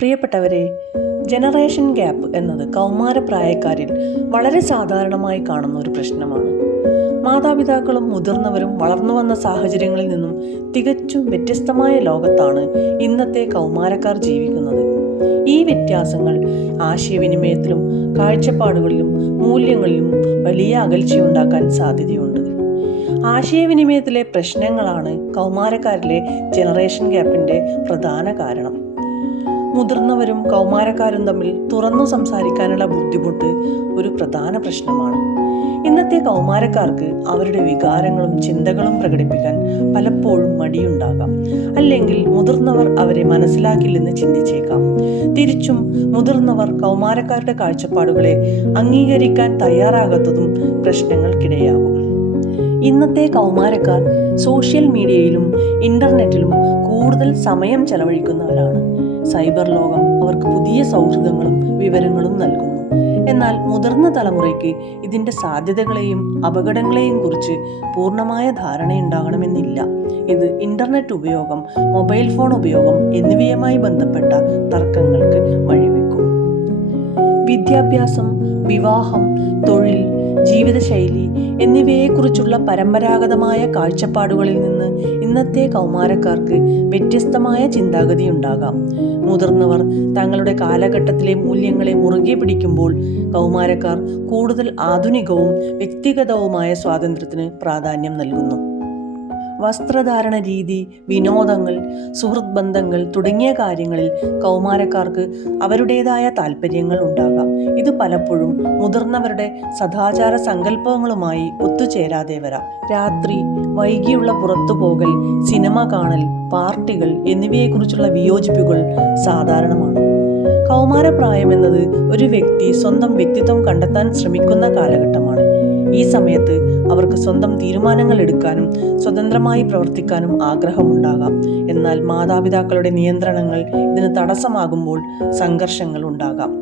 പ്രിയപ്പെട്ടവരെ, generation gap എന്നത് കൗമാരപ്രായക്കാരിൽ വളരെ സാധാരണമായി കാണുന്ന ഒരു പ്രശ്നമാണ്. മാതാപിതാക്കളും മുതിർന്നവരും വളർന്നു വന്ന സാഹചര്യങ്ങളിൽ നിന്നും തികച്ചും വ്യത്യസ്തമായ ലോകത്താണ് ഇന്നത്തെ കൗമാരക്കാർ ജീവിക്കുന്നത്. ഈ വ്യത്യാസങ്ങൾ ആശയവിനിമയത്തിലും കാഴ്ചപ്പാടുകളിലും മൂല്യങ്ങളിലും വലിയ അകൽച്ചയുണ്ടാക്കാൻ സാധ്യതയുണ്ട്. ആശയവിനിമയത്തിലെ പ്രശ്നങ്ങളാണ് കൗമാരക്കാരിലെ ജനറേഷൻ ഗ്യാപ്പിൻ്റെ പ്രധാന കാരണം. മുതിർന്നവരും കൗമാരക്കാരും തമ്മിൽ തുറന്നു സംസാരിക്കാനുള്ള ബുദ്ധിമുട്ട് ഒരു പ്രധാന പ്രശ്നമാണ്. ഇന്നത്തെ കൗമാരക്കാർക്ക് അവരുടെ വികാരങ്ങളും ചിന്തകളും പ്രകടിപ്പിക്കാൻ പലപ്പോഴും മടിയുണ്ടാകാം. അല്ലെങ്കിൽ മുതിർന്നവർ അവരെ മനസ്സിലാക്കില്ലെന്ന് ചിന്തിച്ചേക്കാം. തിരിച്ചും മുതിർന്നവർ കൗമാരക്കാരുടെ കാഴ്ചപ്പാടുകളെ അംഗീകരിക്കാൻ തയ്യാറാകാത്തതും പ്രശ്നങ്ങൾക്കിടയാകും. ഇന്നത്തെ കൗമാരക്കാർ സോഷ്യൽ മീഡിയയിലും ഇന്റർനെറ്റിലും കൂടുതൽ സമയം ചെലവഴിക്കുന്നവരാണ്. സൈബർ ലോകം അവർക്ക് പുതിയ സൗഹൃദങ്ങളും വിവരങ്ങളും നൽകുന്നു. എന്നാൽ മുതിർന്ന തലമുറയ്ക്ക് ഇതിൻ്റെ സാധ്യതകളെയും അപകടങ്ങളെയും കുറിച്ച് പൂർണ്ണമായ ധാരണയുണ്ടാകണമെന്നില്ല. ഇത് ഇന്റർനെറ്റ് ഉപയോഗം, മൊബൈൽ ഫോൺ ഉപയോഗം എന്നിവയുമായി ബന്ധപ്പെട്ട തർക്കങ്ങൾക്ക് വഴിവെക്കും. വിദ്യാഭ്യാസം, വിവാഹം, തൊഴിൽ, ജീവിതശൈലി എന്നിവയെക്കുറിച്ചുള്ള പരമ്പരാഗതമായ കാഴ്ചപ്പാടുകളിൽ നിന്ന് ഇന്നത്തെ കൗമാരക്കാർക്ക് വ്യത്യസ്തമായ ചിന്താഗതിയുണ്ടാകാം. മുതിർന്നവർ തങ്ങളുടെ കാലഘട്ടത്തിലെ മൂല്യങ്ങളെ മുറുകെ പിടിക്കുമ്പോൾ കൗമാരക്കാർ കൂടുതൽ ആധുനികവും വ്യക്തിഗതവുമായ സ്വാതന്ത്ര്യത്തിന് പ്രാധാന്യം നൽകുന്നു. വസ്ത്രധാരണ രീതി, വിനോദങ്ങൾ, സുഹൃത്ത് ബന്ധങ്ങൾ തുടങ്ങിയ കാര്യങ്ങളിൽ കൗമാരക്കാർക്ക് അവരുടേതായ താല്പര്യങ്ങൾ ഉണ്ടാകാം. ഇത് പലപ്പോഴും മുതിർന്നവരുടെ സദാചാര സങ്കല്പങ്ങളുമായി ഒത്തുചേരാതെ വരാം. രാത്രി വൈകിയുള്ള പുറത്തുപോകൽ, സിനിമ കാണൽ, പാർട്ടികൾ എന്നിവയെക്കുറിച്ചുള്ള വിയോജിപ്പുകൾ സാധാരണമാണ്. കൗമാരപ്രായം എന്നത് ഒരു വ്യക്തി സ്വന്തം വ്യക്തിത്വം കണ്ടെത്താൻ ശ്രമിക്കുന്ന കാലഘട്ടമാണ്. ഈ സമയത്ത് അവർക്ക് സ്വന്തം തീരുമാനങ്ങൾ എടുക്കാനും സ്വതന്ത്രമായി പ്രവർത്തിക്കാനും ആഗ്രഹമുണ്ടാകാം. എന്നാൽ മാതാപിതാക്കളുടെ നിയന്ത്രണങ്ങൾ ഇതിന് തടസ്സമാകുമ്പോൾ സംഘർഷങ്ങൾ ഉണ്ടാകാം.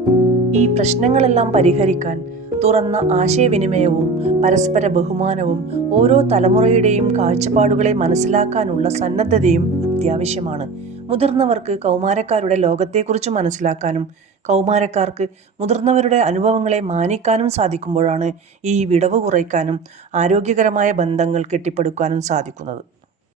ഈ പ്രശ്നങ്ങളെല്ലാം പരിഹരിക്കാൻ തുറന്ന ആശയവിനിമയവും പരസ്പര ബഹുമാനവും ഓരോ തലമുറയുടെയും കാഴ്ചപ്പാടുകളെ മനസ്സിലാക്കാനുള്ള സന്നദ്ധതയും അത്യാവശ്യമാണ്. മുതിർന്നവർക്ക് കൗമാരക്കാരുടെ ലോകത്തെക്കുറിച്ച് മനസ്സിലാക്കാനും കൗമാരക്കാർക്ക് മുതിർന്നവരുടെ അനുഭവങ്ങളെ മാനിക്കാനും സാധിക്കുമ്പോഴാണ് ഈ വിടവ് കുറയ്ക്കാനും ആരോഗ്യകരമായ ബന്ധങ്ങൾ കെട്ടിപ്പടുക്കാനും സാധിക്കുന്നത്.